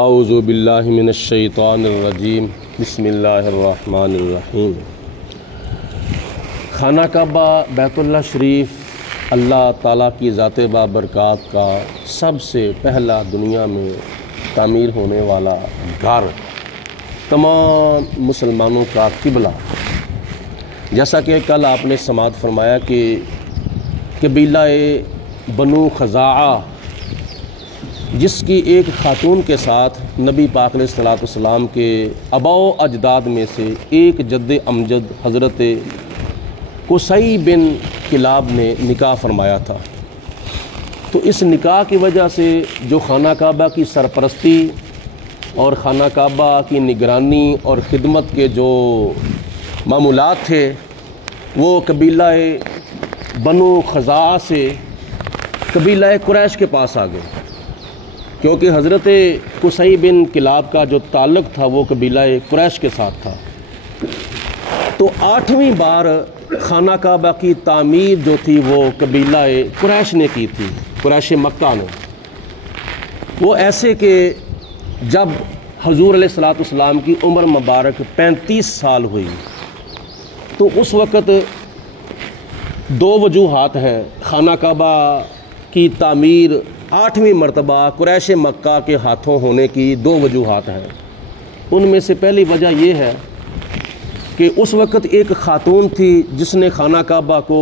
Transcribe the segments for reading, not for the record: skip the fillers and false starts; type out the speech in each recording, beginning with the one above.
اعوذ باللہ من الشیطان الرجیم بسم اللہ الرحمن الرحیم۔ خانہ کعبہ بیت اللہ شریف اللہ تعالیٰ کی ذات بابرکات کا سب سے پہلا دنیا میں تعمیر ہونے والا گھر، تمام مسلمانوں کا قبلہ۔ جیسا کہ کل آپ نے سماعت فرمایا کہ قبیلہ بنو خزاعہ، جس کی ایک خاتون کے ساتھ نبی پاک علیہ الصلوۃ والسلام کے آباء و اجداد میں سے ایک جد امجد حضرت قصی بن کلاب نے نکاح فرمایا تھا، تو اس نکاح کی وجہ سے جو خانہ کعبہ کی سرپرستی اور خانہ کعبہ کی نگرانی اور خدمت کے جو معمولات تھے وہ قبیلہ بنو خزاعہ سے قبیلہ قریش کے پاس آ گئے، کیونکہ حضرت قصی بن کلاب کا جو تعلق تھا وہ قبیلہ قریش کے ساتھ تھا۔ تو 8ویں بار خانہ کعبہ کی تعمیر جو تھی وہ قبیلہ قریش نے کی تھی، قریش مکہ نے۔ وہ ایسے کہ جب حضور علیہ الصلوۃ والسلام کی عمر مبارک 35 سال ہوئی تو اس وقت دو وجوہات ہیں خانہ کعبہ کی تعمیر 8ویں مرتبہ قریش مکہ کے ہاتھوں ہونے کی دو وجوہات ہیں۔ ان میں سے پہلی وجہ یہ ہے کہ اس وقت ایک خاتون تھی جس نے خانہ کعبہ کو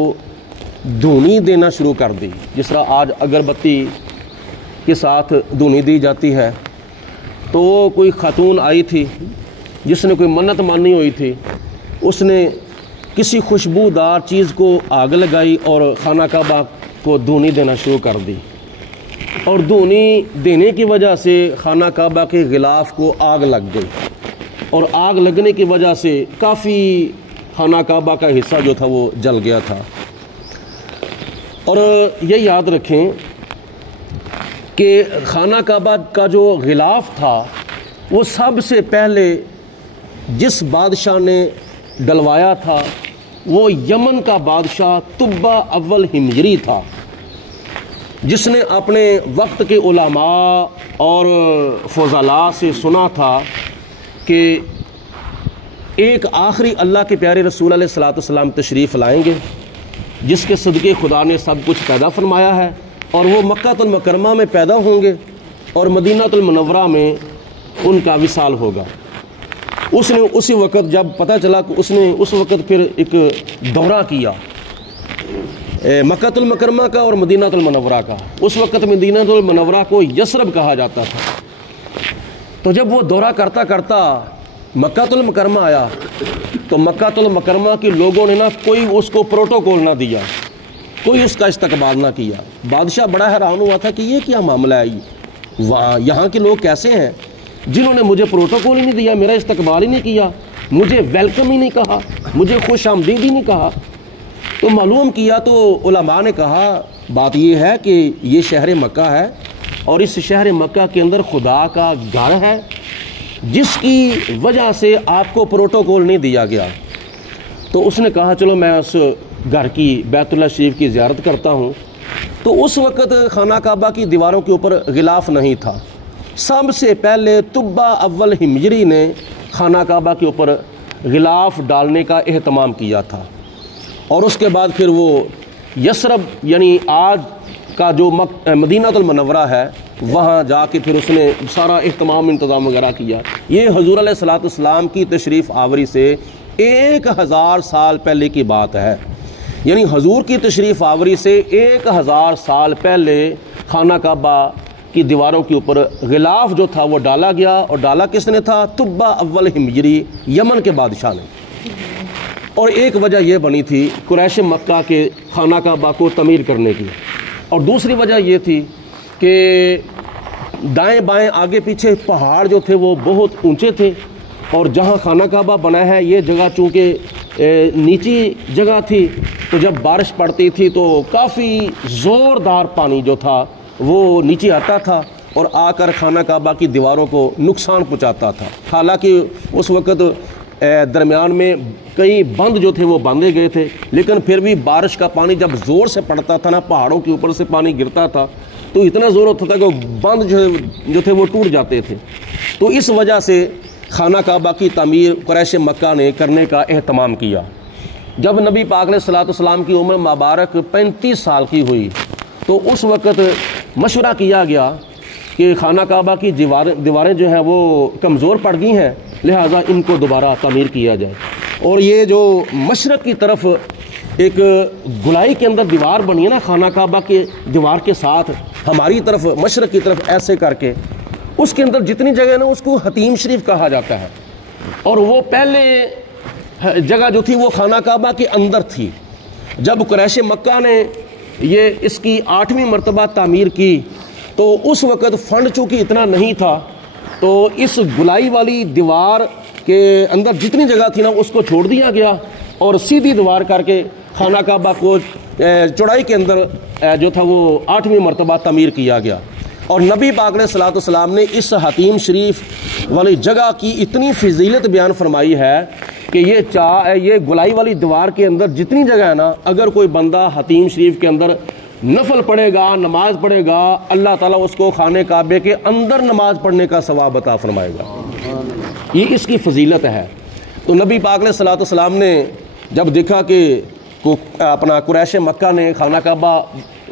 دھونی دینا شروع کر دی، جس طرح آج اگربتی کے ساتھ دھونی دی جاتی ہے۔ تو وہ کوئی خاتون آئی تھی جس نے کوئی منت مانی ہوئی تھی، اس نے کسی خوشبودار چیز کو آگ لگائی اور خانہ کعبہ کو دھونی دینا شروع کر دی، اور دھونی دینے کی وجہ سے خانہ کعبہ کے غلاف کو آگ لگ گئی، اور آگ لگنے کی وجہ سے کافی خانہ کعبہ کا حصہ جو تھا وہ جل گیا تھا۔ اور یہ یاد رکھیں کہ خانہ کعبہ کا جو غلاف تھا وہ سب سے پہلے جس بادشاہ نے ڈلوایا تھا وہ یمن کا بادشاہ طبہ اول ہمجری تھا، جس نے اپنے وقت کے علماء اور فضلاء سے سنا تھا کہ ایک آخری اللہ کے پیارے رسول علیہ الصلوۃ والسلام تشریف لائیں گے، جس کے صدقے خدا نے سب کچھ پیدا فرمایا ہے، اور وہ مکہ المکرمہ میں پیدا ہوں گے اور مدینہ المنورہ میں ان کا وصال ہوگا۔ اس نے اسی وقت جب پتہ چلا کہ اس نے اس وقت پھر ایک دورہ کیا مکہ المکرمہ کا اور مدینہ المنورہ کا۔ اس وقت مدینہ المنورہ کو یثرب کہا جاتا تھا۔ تو جب وہ دورہ کرتا کرتا مکہ المکرمہ آیا تو مکہ المکرمہ کے لوگوں نے کوئی اس کو پروٹوکول نہ دیا، کوئی اس کا استقبال نہ کیا۔ بادشاہ بڑا حیران ہوا تھا کہ یہ کیا معاملہ ہے، یہاں کے لوگ کیسے ہیں جنہوں نے مجھے پروٹوکول ہی نہیں دیا، میرا استقبال ہی نہیں کیا، مجھے ویلکم ہی نہیں کہا، مجھے خوش آمدید ہی نہیں کہا۔ تو معلوم کیا تو علماء نے کہا بات یہ ہے کہ یہ شہر مکہ ہے اور اس شہر مکہ کے اندر خدا کا گھر ہے، جس کی وجہ سے آپ کو پروٹوکول نہیں دیا گیا۔ تو اس نے کہا چلو میں اس گھر کی بیت اللہ شریف کی زیارت کرتا ہوں۔ تو اس وقت خانہ کعبہ کی دیواروں کے اوپر غلاف نہیں تھا۔ سب سے پہلے طبہ اول ہمجری نے خانہ کعبہ کے اوپر غلاف ڈالنے کا اہتمام کیا تھا، اور اس کے بعد پھر وہ یثرب یعنی آج کا جو مدینہ المنورہ ہے وہاں جا کے پھر اس نے سارا اہتمام انتظام وغیرہ کیا۔ یہ حضور علیہ الصلوۃ والسلام کی تشریف آوری سے 1000 سال پہلے کی بات ہے، یعنی حضور کی تشریف آوری سے 1000 سال پہلے خانہ کعبہ کی دیواروں کے اوپر غلاف جو تھا وہ ڈالا گیا، اور ڈالا کس نے تھا؟ طبہ اول ہمجری یمن کے بادشاہ نے۔ اور ایک وجہ یہ بنی تھی قریش مکہ کے خانہ کعبہ کو تعمیر کرنے کی، اور دوسری وجہ یہ تھی کہ دائیں بائیں آگے پیچھے پہاڑ جو تھے وہ بہت اونچے تھے، اور جہاں خانہ کعبہ بنا ہے یہ جگہ چونکہ نیچی جگہ تھی، تو جب بارش پڑتی تھی تو کافی زوردار پانی جو تھا وہ نیچے آتا تھا اور آ کر خانہ کعبہ کی دیواروں کو نقصان پہنچاتا تھا۔ حالانکہ اس وقت درمیان میں کئی بند جو تھے وہ باندھے گئے تھے، لیکن پھر بھی بارش کا پانی جب زور سے پڑتا تھا پہاڑوں کے اوپر سے پانی گرتا تھا تو اتنا زور ہوتا تھا کہ وہ بند جو تھے وہ ٹوٹ جاتے تھے۔ تو اس وجہ سے خانہ کعبہ کی تعمیر قریش مکہ نے کرنے کا اہتمام کیا۔ جب نبی پاک علیہ الصلوۃ والسلام کی عمر مبارک 35 سال کی ہوئی تو اس وقت مشورہ کیا گیا کہ خانہ کعبہ کی دیواریں جو ہیں وہ کمزور پڑ گئی ہیں، لہٰذا ان کو دوبارہ تعمیر کیا جائے۔ اور یہ جو مشرق کی طرف ایک گلائی کے اندر دیوار بنی ہے نا خانہ کعبہ کے دیوار کے ساتھ، ہماری طرف مشرق کی طرف ایسے کر کے، اس کے اندر جتنی جگہ نا اس کو حتیم شریف کہا جاتا ہے، اور وہ پہلے جگہ جو تھی وہ خانہ کعبہ کے اندر تھی۔ جب قریش مکہ نے یہ اس کی 8ویں مرتبہ تعمیر کی تو اس وقت فنڈ چونکہ اتنا نہیں تھا، تو اس گلائی والی دیوار کے اندر جتنی جگہ تھی نا اس کو چھوڑ دیا گیا اور سیدھی دیوار کر کے خانہ کعبہ کو چوڑائی کے اندر جو تھا وہ 8ویں مرتبہ تعمیر کیا گیا۔ اور نبی پاک علیہ الصلوۃ والسلام نے اس حتیم شریف والی جگہ کی اتنی فضیلت بیان فرمائی ہے کہ یہ گلائی والی دیوار کے اندر جتنی جگہ ہے نا، اگر کوئی بندہ حتیم شریف کے اندر نفل پڑھے گا، نماز پڑھے گا، اللہ تعالیٰ اس کو خانہ کعبے کے اندر نماز پڑھنے کا ثواب عطا فرمائے گا۔ یہ اس کی فضیلت ہے۔ تو نبی پاک علیہ الصلوۃ والسلام نے جب دیکھا کہ اپنا قریش مکہ نے خانہ کعبہ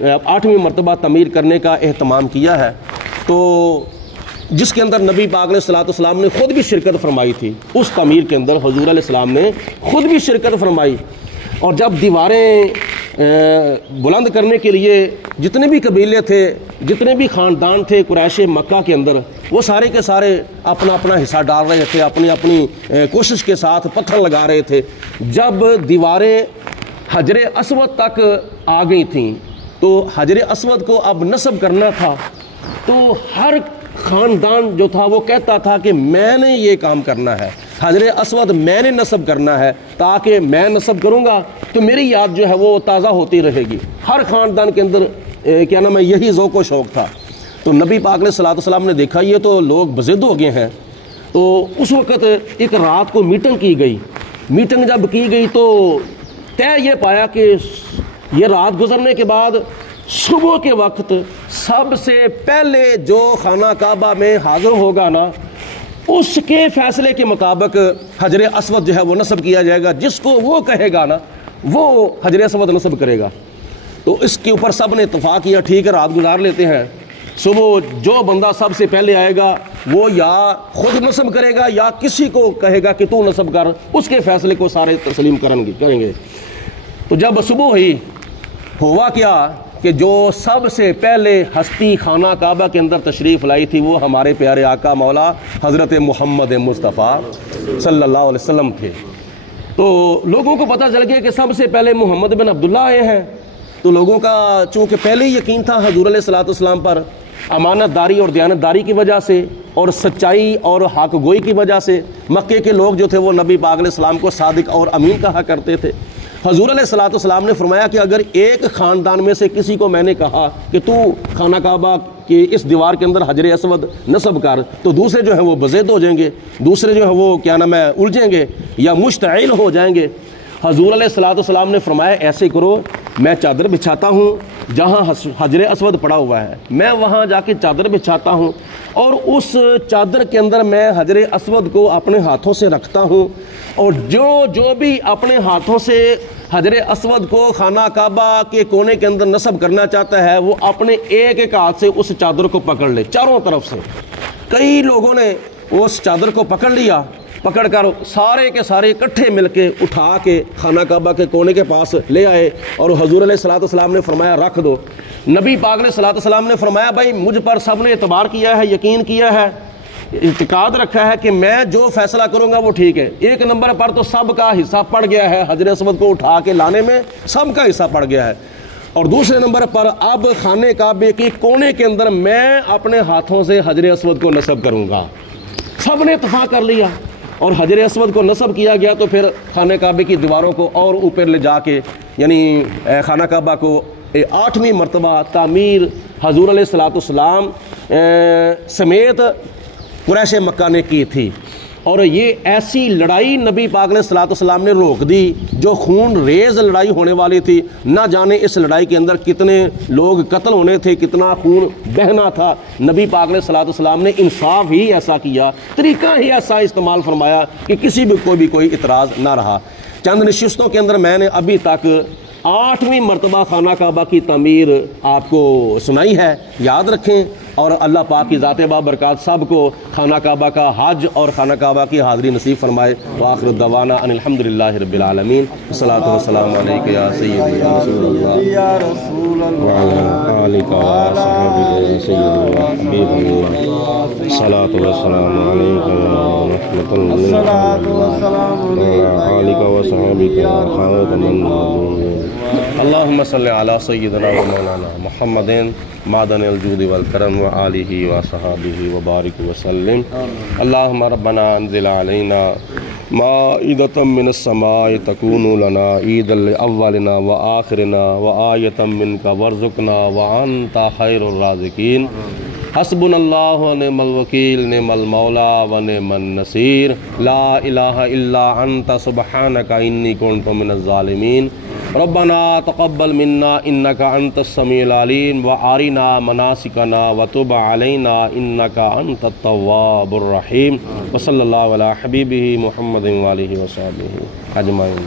8ویں مرتبہ تعمیر کرنے کا اہتمام کیا ہے، تو جس کے اندر نبی پاک علیہ الصلوۃ والسلام نے خود بھی شرکت فرمائی تھی، اس تعمیر کے اندر حضور علیہ السلام نے خود بھی شرکت فرمائی۔ اور جب دیواریں بلند کرنے کے لیے جتنے بھی قبیلے تھے، جتنے بھی خاندان تھے قریش مکہ کے اندر، وہ سارے کے سارے اپنا اپنا حصہ ڈال رہے تھے، اپنی اپنی کوشش کے ساتھ پتھر لگا رہے تھے۔ جب دیواریں حجر اسود تک آ گئی تھیں تو حجر اسود کو اب نصب کرنا تھا، تو ہر خاندان جو تھا وہ کہتا تھا کہ میں نے یہ کام کرنا ہے، حجر اسود میں نے نصب کرنا ہے، تاکہ میں نصب کروں گا تو میری یاد جو ہے وہ تازہ ہوتی رہے گی۔ ہر خاندان کے اندر کیا نام ہے یہی ذوق و شوق تھا۔ تو نبی پاک علیہ الصلوۃ والسلام نے دیکھا یہ تو لوگ بضد ہو گئے ہیں، تو اس وقت ایک رات کو میٹنگ کی گئی۔ میٹنگ جب کی گئی تو طے یہ پایا کہ یہ رات گزرنے کے بعد صبح کے وقت سب سے پہلے جو خانہ کعبہ میں حاضر ہوگا نا، اس کے فیصلے کے مطابق حجر اسود جو ہے وہ نصب کیا جائے گا، جس کو وہ کہے گا نا وہ حجر اسود نصب کرے گا۔ تو اس کے اوپر سب نے اتفاق کیا، ٹھیک ہے رات گزار لیتے ہیں، صبح جو بندہ سب سے پہلے آئے گا وہ یا خود نصب کرے گا یا کسی کو کہے گا کہ تو نصب کر، اس کے فیصلے کو سارے تسلیم کریں گے۔ تو جب صبح ہوئی، ہوا کیا کہ جو سب سے پہلے ہستی خانہ کعبہ کے اندر تشریف لائی تھی وہ ہمارے پیارے آقا مولا حضرت محمد مصطفیٰ صلی اللہ علیہ وسلم تھے۔ تو لوگوں کو پتہ چل گیا کہ سب سے پہلے محمد بن عبداللہ آئے ہیں، تو لوگوں کا چونکہ پہلے ہی یقین تھا حضور علیہ الصلوۃ والسلام پر، امانت داری اور دیانت داری کی وجہ سے اور سچائی اور حق گوئی کی وجہ سے مکے کے لوگ جو تھے وہ نبی پاک علیہ السلام کو صادق اور امین کہا کرتے تھے۔ حضور علیہ الصلوۃ والسلام نے فرمایا کہ اگر ایک خاندان میں سے کسی کو میں نے کہا کہ تو خانہ کعبہ کی اس دیوار کے اندر حجر اسود نصب کر، تو دوسرے جو ہیں وہ بضد ہو جائیں گے، دوسرے جو ہیں وہ کیا نام ہے الجھیں گے یا مشتعل ہو جائیں گے۔ حضور علیہ الصلوۃ والسلام نے فرمایا ایسے کرو، میں چادر بچھاتا ہوں جہاں حجر اسود پڑا ہوا ہے، میں وہاں جا کے چادر بچھاتا ہوں اور اس چادر کے اندر میں حجر اسود کو اپنے ہاتھوں سے رکھتا ہوں، اور جو بھی اپنے ہاتھوں سے حجر اسود کو خانہ کعبہ کے کونے کے اندر نصب کرنا چاہتا ہے وہ اپنے ایک ایک ہاتھ سے اس چادر کو پکڑ لے چاروں طرف سے۔ کئی لوگوں نے اس چادر کو پکڑ لیا، پکڑ کر سارے کے سارے اکٹھے مل کے اٹھا کے خانہ کعبہ کے کونے کے پاس لے آئے، اور حضور علیہ الصلوۃ والسلام نے فرمایا رکھ دو۔ نبی پاک علیہ الصلوۃ والسلام نے فرمایا بھائی مجھ پر سب نے اعتبار کیا ہے، یقین کیا ہے، اعتقاد رکھا ہے کہ میں جو فیصلہ کروں گا وہ ٹھیک ہے۔ ایک نمبر پر تو سب کا حصہ پڑ گیا ہے، حجر اسود کو اٹھا کے لانے میں سب کا حصہ پڑ گیا ہے، اور دوسرے نمبر پر اب خانہ کعبے کے کونے کے اندر میں اپنے ہاتھوں سے حجر اسود کو نصب کروں گا۔ سب نے اتفاق کر لیا اور حجر اسود کو نصب کیا گیا۔ تو پھر خانہ کعبے کی دیواروں کو اور اوپر لے جا کے یعنی خانہ کعبہ کو 8ویں مرتبہ تعمیر حضور علیہ الصلوۃ والسلام سمیت قریش مکہ نے کی تھی۔ اور یہ ایسی لڑائی نبی پاک نے صلی اللہ علیہ وسلم نے روک دی جو خون ریز لڑائی ہونے والی تھی. نہ جانے اس لڑائی کے اندر کتنے لوگ قتل ہونے تھے, کتنا خون بہنا تھا. نبی پاک نے صلی اللہ علیہ وسلم نے انصاف ہی ایسا کیا, طریقہ ہی ایسا استعمال فرمایا کہ کسی بھی کوئی اعتراض نہ رہا. چند نشستوں کے اندر میں نے ابھی تک 8ویں مرتبہ خانہ کعبہ کی تعمیر آپ کو سنائی ہے. یاد رکھیں اور اللہ پاک کی ذات بابرکات سب کو خانہ کعبہ کا حج اور خانہ کعبہ کی حاضری نصیب فرمائے. وآخر الدعوانا ان الحمدللہ رب العالمین. الصلاۃ والسلام علیک یا سیدی یا رسول اللہ وعلی آلک وصحبہ سیدی و حبیب اللہ. الصلاۃ والسلام علیک ورحمۃ اللہ وعلی آلک وصحبہ خاتم النبیین. اللہم صلی علی سیدنا و مولانا محمد معدن الجود والکرم وآلہ وصحابہ وبارک وسلم. اللہم ربنا انزل علینا مائدۃ من السماء تکون لنا عیدا لاولنا وآخرنا وآیۃ منک وارزقنا وانت خیر الرازقین. حسبنا اللہ ونعم الوکیل نعم المولا ونعم النصیر. لا الہ الا انت سبحانک انی کنت من الظالمین. ربنا تقبل منا انک انت السمیع العلیم وارنا مناسکنا وتب علینا انک انت التواب الرحیم. وصلی اللہ علی حبیبہ محمد وآلہ وصحبہ اجمعین.